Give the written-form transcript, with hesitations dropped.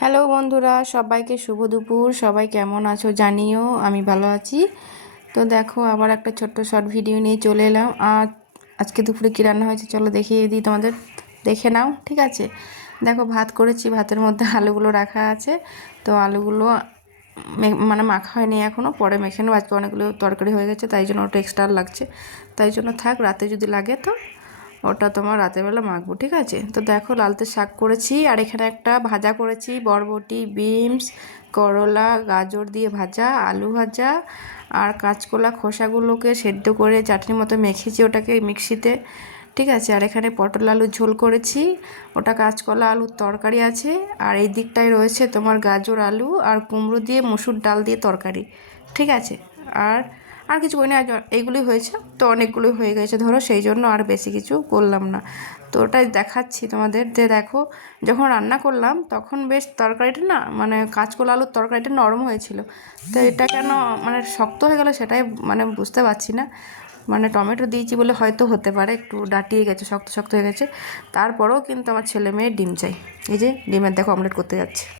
Hello বন্ধুরা, সবাইকে শুভ দুপুর। সবাই কেমন আছো জানিও, আমি ভালো আছি। তো দেখো, আবার একটা ছোট্ট শর্ট ভিডিও নিয়ে চলে এলাম। আর আজকে দুপুরে কী রান্না হয়েছে চলো দেখিয়ে দিই তোমাদের, দেখে নাও। ঠিক আছে, দেখো ভাত করেছি, ভাতের মধ্যে আলুগুলো রাখা আছে। তো আলুগুলো মানে মাখা হয়নি এখনও, পরে মেখে নেবো। আজকে অনেকগুলো তরকারি হয়ে গেছে, তাই জন্য ওটা এক্সট্রা লাগছে। তাই জন্য থাক, রাতে যদি লাগে তো ওটা তোমার রাতেরবেলা মাখবো। ঠিক আছে, তো দেখো লালতে শাক করেছি, আর এখানে একটা ভাজা করেছি, বরবটি, বিনস, করলা, গাজর দিয়ে ভাজা, আলু ভাজা, আর কাঁচকলা খোসাগুলোকে সেদ্ধ করে চাটনির মতো মেখেছি ওটাকে মিক্সিতে। ঠিক আছে, আর এখানে পটল আলুর ঝোল করেছি, ওটা কাঁচকলা আলুর তরকারি আছে। আর এই দিকটায় রয়েছে তোমার গাজর, আলু আর কুমড়ো দিয়ে মসুর ডাল দিয়ে তরকারি। ঠিক আছে, আর আর কিছু করি না, এইগুলোই হয়েছে। তো অনেকগুলোই হয়ে গেছে ধরো, সেই জন্য আর বেশি কিছু করলাম না। তো ওটাই দেখাচ্ছি তোমাদের, যে দেখো যখন রান্না করলাম তখন বেশ তরকারিটা না, মানে কাঁচকলা আলুর তরকারিটা নরম হয়েছিল। তো এটা কেন মানে শক্ত হয়ে গেল সেটাই মানে বুঝতে পারছি না। মানে টমেটো দিয়েছি বলে হয়তো হতে পারে একটু ডাটিয়ে গেছে, শক্ত শক্ত হয়ে গেছে। তারপরেও কিন্তু আমার ছেলে মেয়ে ডিম চাই। এই যে ডিমের দেখো অমলেট করতে যাচ্ছে।